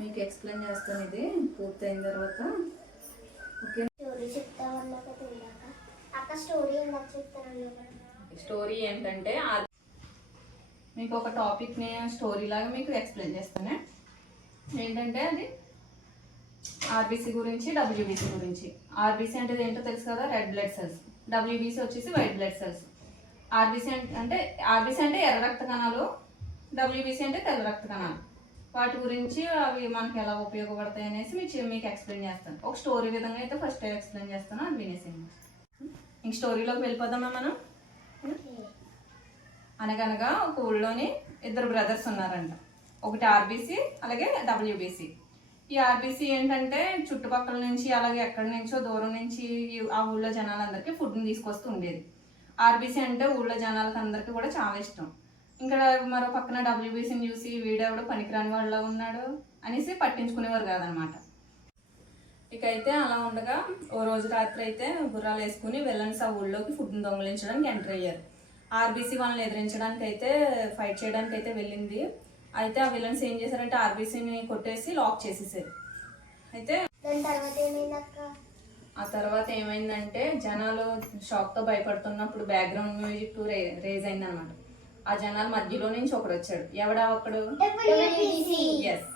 మీకు ఎక్స్ప్లెయిన్ చేస్తాను ఇది పూర్తయిన తర్వాత. ఓకే, స్టోరీ చెప్తామన్నా కదా అక్క, స్టోరీ ఎందుకు చెప్తాను? స్టోరీ ఏంటంటే మీకు ఒక టాపిక్ని స్టోరీ లాగా మీకు ఎక్స్ప్లెయిన్ చేస్తాను. ఏంటంటే అది ఆర్బీసీ గురించి, డబ్ల్యూబీసీ గురించి. ఆర్బీసీ అంటే ఏంటో తెలుసు కదా, రెడ్ బ్లడ్ సెల్స్. డబ్ల్యూబీసీ వచ్చేసి వైట్ బ్లడ్ సెల్స్. ఆర్బీసీ అంటే ఎర్ర రక్త కణాలు, డబ్ల్యూబీసీ అంటే తెల్ల రక్త కణాలు. వాటి గురించి అవి మనకి ఎలా ఉపయోగపడతాయి అనేసి మీకు ఎక్స్ప్లెయిన్ చేస్తాను. ఒక స్టోరీ విధంగా అయితే ఫస్ట్ ఎక్స్ప్లెయిన్ చేస్తాను, అది వినేసింది. ఇంక స్టోరీలోకి వెళ్ళిపోదామా మనం. అనగనగా ఒక ఊళ్ళోని 2 బ్రదర్స్ ఉన్నారంట. ఒకటి ఆర్బీసీ, అలాగే డబ్ల్యూబీసీ. ఈ ఆర్బీసీ ఏంటంటే చుట్టుపక్కల నుంచి, అలాగే ఎక్కడి నుంచో దూరం నుంచి ఆ ఊళ్ళో జనాలందరికీ ఫుడ్ని తీసుకొస్తూ ఉండేది. ఆర్బీసీ అంటే ఊళ్ళో జనాలకి అందరికీ కూడా చాలా ఇష్టం. ఇంకా మరో పక్కన డబ్ల్యూబీసీని చూసి వీడెవడో పనికిరాని వాళ్ళ ఉన్నాడు అనేసి పట్టించుకునేవారు కాదనమాట. ఇకైతే అలా ఉండగా ఓ రోజు రాత్రి అయితే గుర్రాలు వేసుకుని విలన్స్ ఆ ఊళ్ళోకి ఫుడ్ని దొంగలించడానికి ఎంటర్ అయ్యారు. ఆర్బీసీ వాళ్ళని ఎదిరించడానికి అయితే, ఫైట్ చేయడానికి అయితే వెళ్ళింది. అయితే ఆ విలన్స్ ఏం చేశారంటే ఆర్బీసీని కొట్టేసి లాక్ చేసేసారు. అయితే ఆ తర్వాత ఏమైందంటే జనాలు షాక్తో భయపడుతున్నప్పుడు బ్యాక్గ్రౌండ్ మ్యూజిక్ రేజ్ అయిందనమాట. ఆ జనాల మధ్యలో నుంచి ఒకడు వచ్చాడు. ఎవడా ఒకడు? Yes,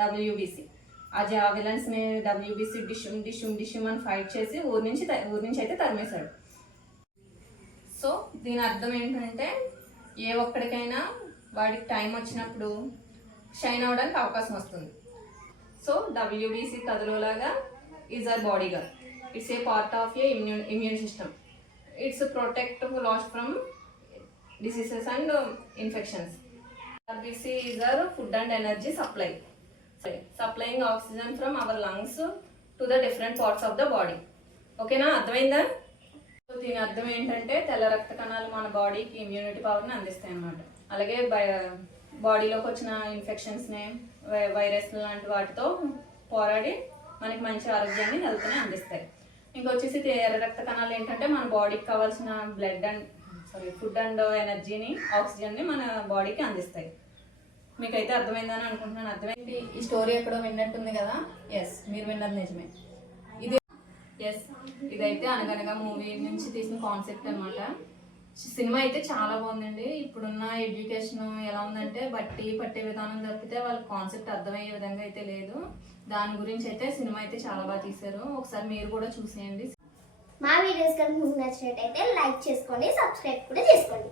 WBC. ఆ విలన్స్ని డబ్ల్యూబీసీ డిషుమ్ అని ఫైట్ చేసి ఊరి నుంచి అయితే తరిమేశాడు. సో దీని అర్థం ఏంటంటే ఏ ఒక్కడికైనా వాడికి టైం వచ్చినప్పుడు షైన్ అవ్వడానికి అవకాశం వస్తుంది. సో డబ్ల్యూబీసీ కథలోలాగా is our bodyguard. It's a part of a immune system. It's protect last from diseases and infections. RBC is our food and energy supply, supplying oxygen from our lungs to the different parts of the body. ఓకేనా, అర్థమైందా? దీని అర్థం ఏంటంటే తెల్ల రక్త కణాలు మన బాడీకి ఇమ్యూనిటీ పవర్ని అందిస్తాయి అన్నమాట. అలాగే బాడీలోకి వచ్చిన ఇన్ఫెక్షన్స్ని, వైరస్ లాంటి వాటితో పోరాడి మనకి మంచి ఆరోగ్యాన్ని, హెల్త్ని అందిస్తాయి. ఇంకొచ్చేసి ఎర్ర రక్త కణాలు ఏంటంటే మన బాడీకి కావాల్సిన ఫుడ్ అండ్ ఎనర్జీని, ఆక్సిజన్ని మన బాడీకి అందిస్తాయి. మీకైతే అర్థమైందని అనుకుంటున్నాను. అర్థమైంది. ఈ స్టోరీ ఎక్కడో విన్నట్టుంది కదా. ఎస్, మీరు విన్నది నిజమే. ఇదైతే అనగనగా మూవీ నుంచి తీసిన కాన్సెప్ట్ అనమాట. సినిమా అయితే చాలా బాగుందండి. ఇప్పుడున్న ఎడ్యుకేషన్ ఎలా ఉందంటే పట్టే విధానం తప్పితే వాళ్ళకి కాన్సెప్ట్ అర్థమయ్యే విధంగా అయితే లేదు. దాని గురించి అయితే సినిమా అయితే చాలా బాగా తీశారు. ఒకసారి మీరు కూడా చూసేయండి. మా వీడియోస్ కనుక మీకు నచ్చినట్టయితే లైక్ చేసుకోండి, సబ్స్క్రైబ్ కూడా చేసుకోండి.